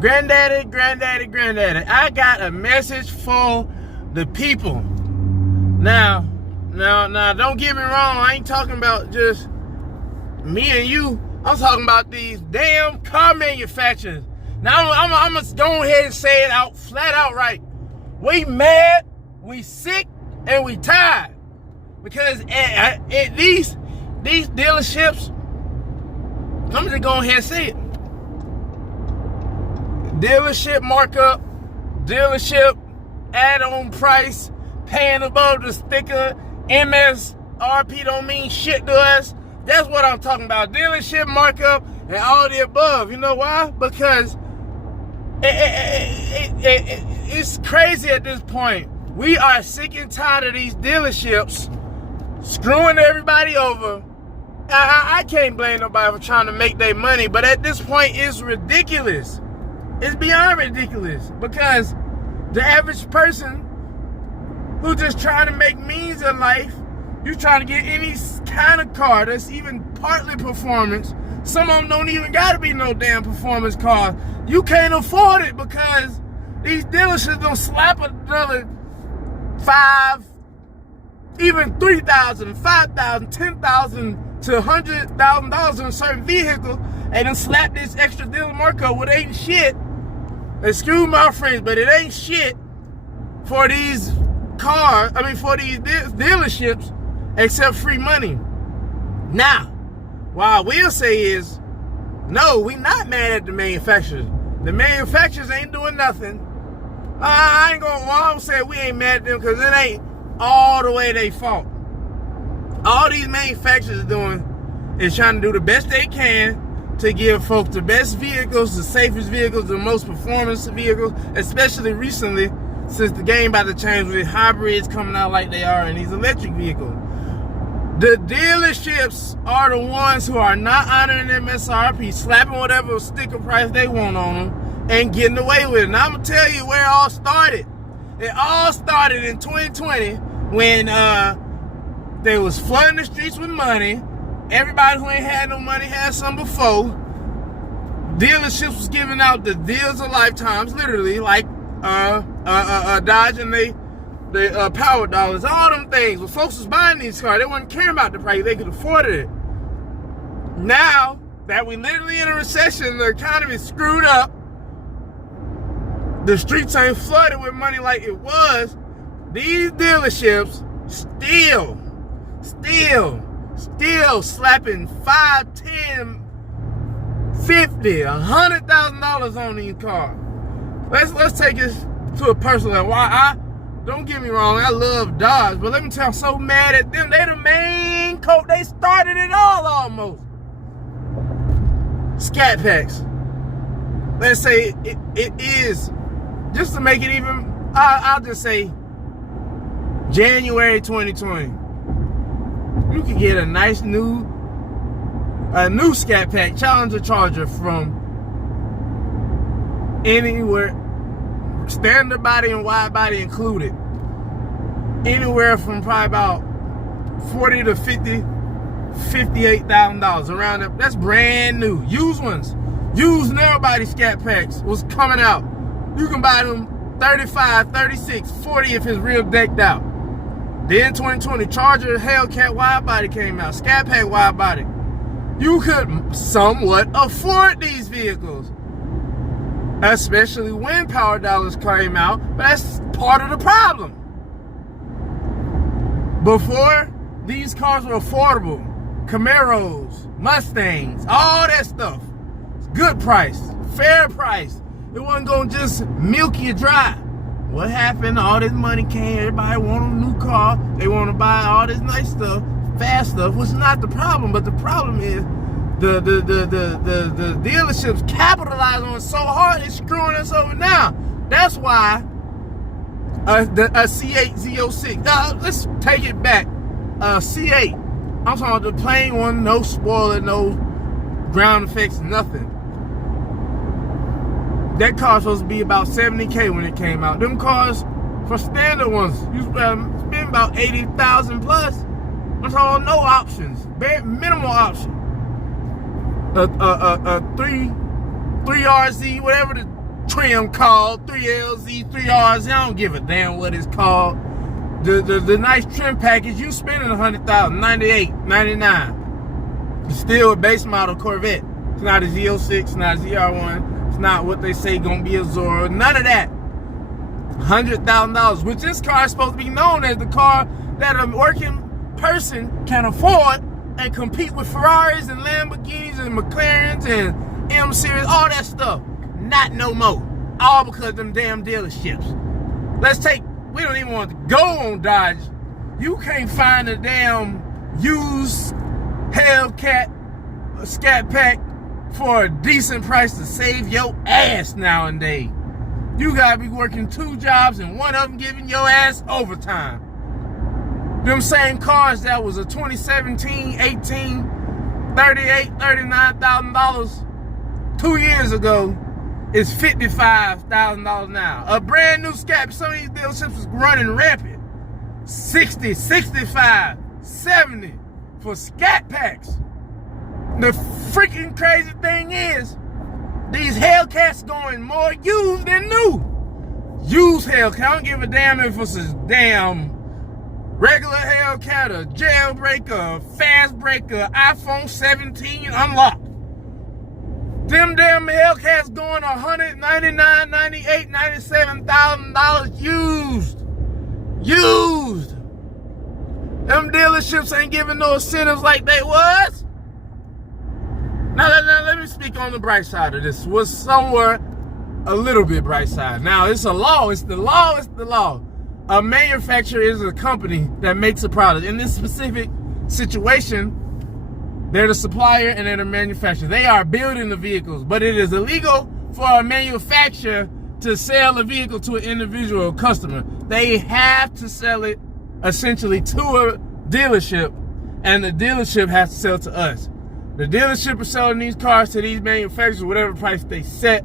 Granddaddy, I got a message for the people. Now, don't get me wrong. I ain't talking about just me and you. I'm talking about these damn car manufacturers. Now, I'm going to go ahead and say it out, flat out right. We mad, we sick, and we tired. Because at these dealerships, I'm just going ahead and say it. Dealership markup, dealership add-on price, paying above the sticker, MSRP don't mean shit to us. That's what I'm talking about. Dealership markup and all the above. You know why? Because it's crazy at this point. We are sick and tired of these dealerships screwing everybody over. I can't blame nobody for trying to make their money, but at this point, it's ridiculous. It's beyond ridiculous because the average person who just trying to make means in life, you trying to get any kind of car that's even partly performance. Some of them don't even got to be no damn performance car. You can't afford it because these dealerships don't slap another $5,000, even $3,000, $5,000, $10,000 to $100,000 on certain vehicles, and then slap this extra dealer markup with ain't shit. Excuse my friends, but it ain't shit for these cars. I mean, for these dealerships, except free money. Now, what I will say is, no, we not mad at the manufacturers. The manufacturers ain't doing nothing. I ain't gonna say we ain't mad at them because it ain't all the way they fault. All these manufacturers doing is trying to do the best they can to give folks the best vehicles, the safest vehicles, the most performance vehicles, especially recently since the game about to change with hybrids coming out like they are in these electric vehicles. The dealerships are the ones who are not honoring MSRP, slapping whatever sticker price they want on them and getting away with it. And I'm going to tell you where it all started. It all started in 2020 when they was flooding the streets with money. Everybody who ain't had no money had some before. Dealerships was giving out the deals of lifetimes, literally, like Dodge and they power dollars, all them things. When folks was buying these cars, they wasn't caring about the price. They could afford it. Now that we literally in a recession, the economy's screwed up, the streets ain't flooded with money like it was, these dealerships still slapping $5, $10, $50, $100,000 on these cars. Let's take this to a personal level. Don't get me wrong, I love Dodge, but let me tell you, I'm so mad at them. They the main coat. They started it all almost. Scat packs. Let's say it is, just to make it even, I'll just say January 2020. You can get a nice new Scat Pack Challenger Charger from anywhere, standard body and wide body included, anywhere from probably about $40,000 to $58,000 around there. That's brand new. Used ones, used narrow body Scat Packs was coming out. You can buy them 35, 36, 40 if it's real decked out. Then 2020, Charger Hellcat wide body came out, Scat Pack wide body. You could somewhat afford these vehicles, especially when power dollars came out, but that's part of the problem. Before, these cars were affordable. Camaros, Mustangs, all that stuff. Good price, fair price. It wasn't gonna just milk you dry. What happened? All this money came, everybody want a new car, they want to buy all this nice stuff, fast stuff, which is not the problem, but the problem is the dealerships capitalize on it so hard, it's screwing us over now. That's why a C8 Z06, let's take it back, C8, I'm talking about the plain one, no spoiler, no ground effects, nothing. That car was supposed to be about $70K when it came out. Them cars, for standard ones, you spend about $80,000 plus. I'm talking about no options, minimal option. A 3RZ, whatever the trim called, 3LZ, 3Rs. I don't give a damn what it's called. The nice trim package, you spending $100,000, $98,000, $99,000. It's still a base model Corvette. It's not a Z06, it's not a ZR1. It's not what they say gonna be a Zorro. None of that. $100,000, which this car is supposed to be known as the car that a working person can afford and compete with Ferraris and Lamborghinis and McLarens and M Series, all that stuff. Not no more. All because of them damn dealerships. We don't even want to go on Dodge. You can't find a damn used Hellcat Scat Pack for a decent price to save your ass nowadays. You gotta be working 2 jobs and one of them giving your ass overtime. Them same cars that was a 2017, 18, $38,000, $39,000 2 years ago is $55,000 now. A brand new Scat, some of these dealerships is running rampant. 60, 65, 70 for Scat Packs. The freaking crazy thing is, these Hellcats going more used than new. Used Hellcat. I don't give a damn if it's a damn regular Hellcat, a jailbreaker, a fast breaker, iPhone 17 unlocked. Them damn Hellcats going $199,000, $98,000, $97,000 used. Used. Them dealerships ain't giving no incentives like they was. Now let me speak on the bright side of this. Was somewhere a little bit bright side. Now it's a law. It's the law. It's the law. A manufacturer is a company that makes a product. In this specific situation, they're the supplier and they're the manufacturer. They are building the vehicles, but it is illegal for a manufacturer to sell a vehicle to an individual customer. They have to sell it essentially to a dealership, and the dealership has to sell to us. The dealership is selling these cars to these manufacturers, whatever price they set,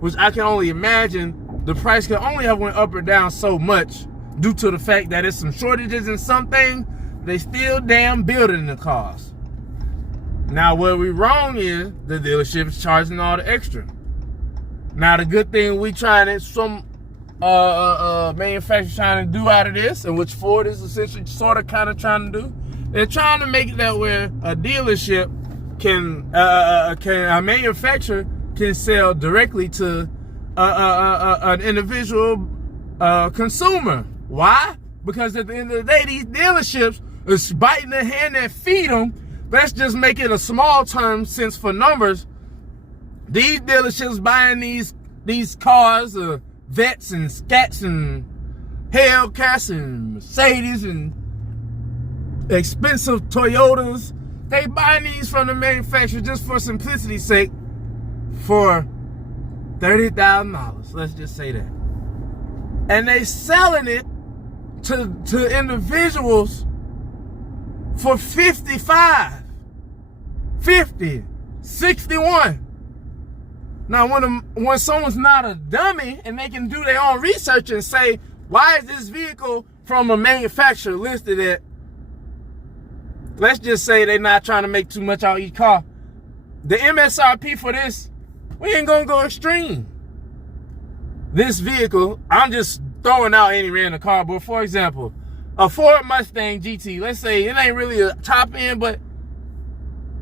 which I can only imagine the price can only have went up or down so much due to the fact that there's some shortages in some things. They still damn building the cars. Now, where we wrong is the dealership is charging all the extra. Now, the good thing we trying to, some manufacturers trying to do out of this, and which Ford is essentially sort of kind of trying to do, they're trying to make it that where a dealership a manufacturer can sell directly to an individual consumer. Why? Because at the end of the day, these dealerships is biting the hand that feed them. Let's just make it a small term, since for numbers, these dealerships buying these cars, Vets and Scats and Hellcats and Mercedes and expensive Toyotas, they buying these from the manufacturer just for simplicity's sake for $30,000. Let's just say that. And they selling it to individuals for 55, 50, 61. Now, when someone's not a dummy and they can do their own research and say, why is this vehicle from a manufacturer listed at, let's just say they're not trying to make too much out of each car. The MSRP for this, we ain't gonna go extreme. This vehicle, I'm just throwing out any random car, but for example, a Ford Mustang GT, let's say it ain't really a top end, but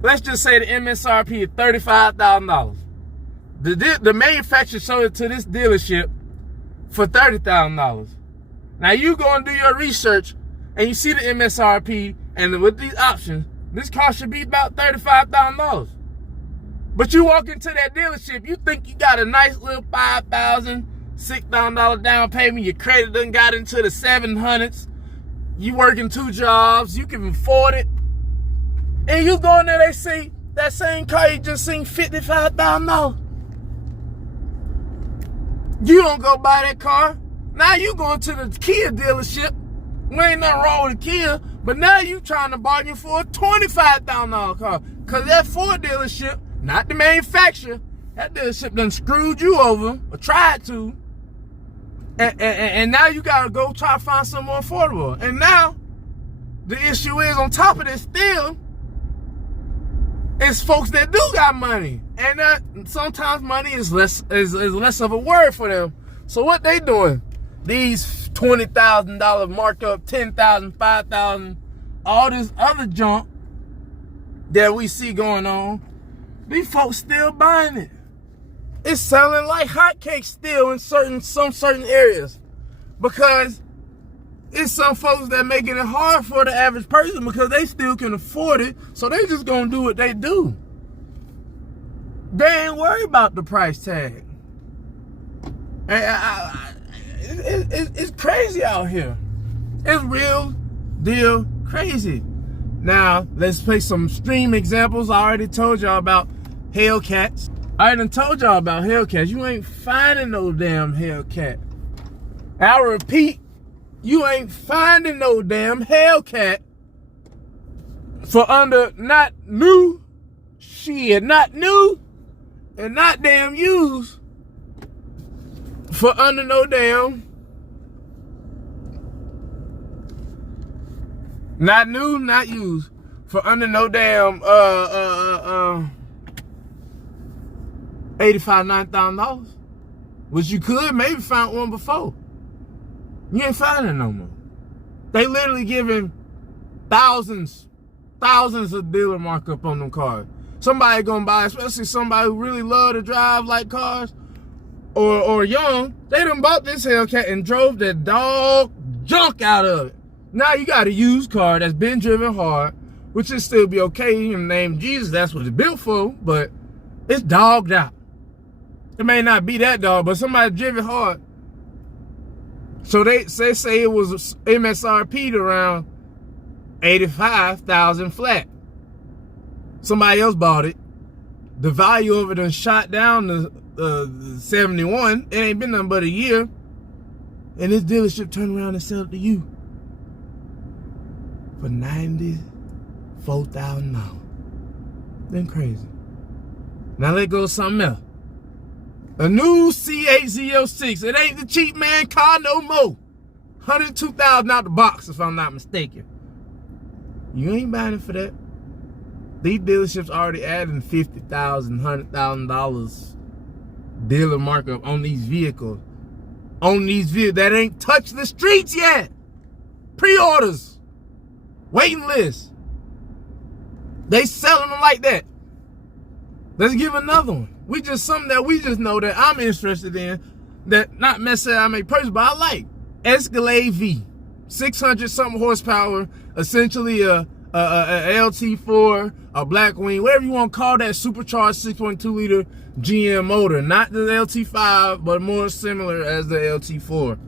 let's just say the MSRP is $35,000. The manufacturer sold it to this dealership for $30,000. Now you go and do your research and you see the MSRP, and with these options, this car should be about $35,000. But you walk into that dealership, you think you got a nice little $5,000, $6,000 down payment, your credit done got into the 700s, you working 2 jobs, you can afford it, and you go in there, they see that same car you just seen $55,000. You don't go buy that car. Now you going to the Kia dealership. There ain't nothing wrong with a Kia, but now you trying to bargain for a $25,000 car. Because that Ford dealership, not the manufacturer, that dealership done screwed you over, or tried to. And now you got to go try to find something more affordable. And now, the issue is, on top of this still, it's folks that do got money. And sometimes money is less of a word for them. So what they doing? These $20,000 markup, $10,000, $5,000, all this other junk that we see going on. These folks still buying it. It's selling like hotcakes still in some certain areas, because it's some folks that making it hard for the average person because they still can afford it. So they just gonna do what they do. They ain't worried about the price tag. It's crazy out here. It's real deal crazy. Now, let's play some extreme examples. I already told y'all about Hellcats. I done told y'all about Hellcats. You ain't finding no damn Hellcat. I repeat, you ain't finding no damn Hellcat for under not new, not new, and not damn used, for under no damn, not new, not used, for under no damn $85,000, $90,000, which you could maybe find one before. You ain't finding it no more. They literally giving thousands of dealer markup on them cars. Somebody gonna buy, especially somebody who really love to drive like cars, or young, they done bought this Hellcat and drove the dog junk out of it. Now you got a used car that's been driven hard, which is still be okay in the name of Jesus, that's what it's built for, but it's dogged out. It may not be that dog, but somebody driven hard. So they say it was MSRP'd around $85,000 flat. Somebody else bought it. The value of it done shot down to 71. It ain't been nothing but a year. And this dealership turned around and sell it to you for $94,000. Then crazy. Now let go of something else. A new C8Z06. It ain't the cheap man car no more. $102,000 out the box, if I'm not mistaken. You ain't buying it for that. These dealerships already adding $50,000, $100,000 dealer markup on these vehicles. That ain't touched the streets yet. Pre-orders. Waiting list. They selling them like that. Let's give another one. Something that we just know that I'm interested in, that not necessarily I make purchase, but I like. Escalade V. 600 something horsepower, essentially a LT4, a Blackwing, whatever you want to call that, supercharged 6.2 liter GM motor. Not the LT5, but more similar as the LT4.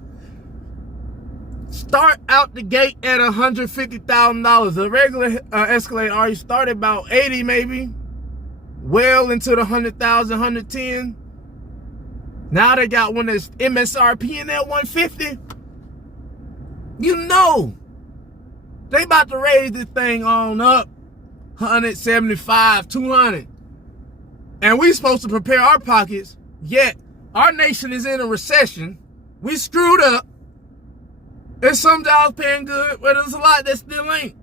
Start out the gate at $150,000. The regular Escalade already started about 80 maybe. Well into the 100,000, 110. Now they got one that's MSRP in that 150. You know, they about to raise this thing on up 175, 200. And we supposed to prepare our pockets, yet our nation is in a recession. We screwed up. And some jobs paying good, but there's a lot that still ain't.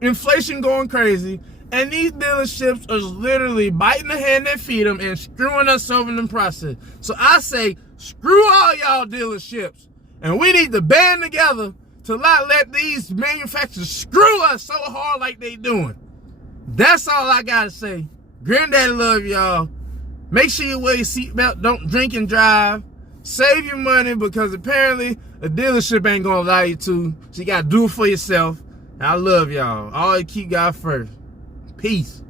Inflation going crazy. And these dealerships are literally biting the hand that feed them and screwing us over in the process. So I say, screw all y'all dealerships. And we need to band together to not let these manufacturers screw us so hard like they doing. That's all I gotta say. Granddaddy love y'all. Make sure you wear your seatbelt. Don't drink and drive. Save your money, because apparently a dealership ain't gonna allow you to. So you gotta do it for yourself. I love y'all. Always keep God first. Peace.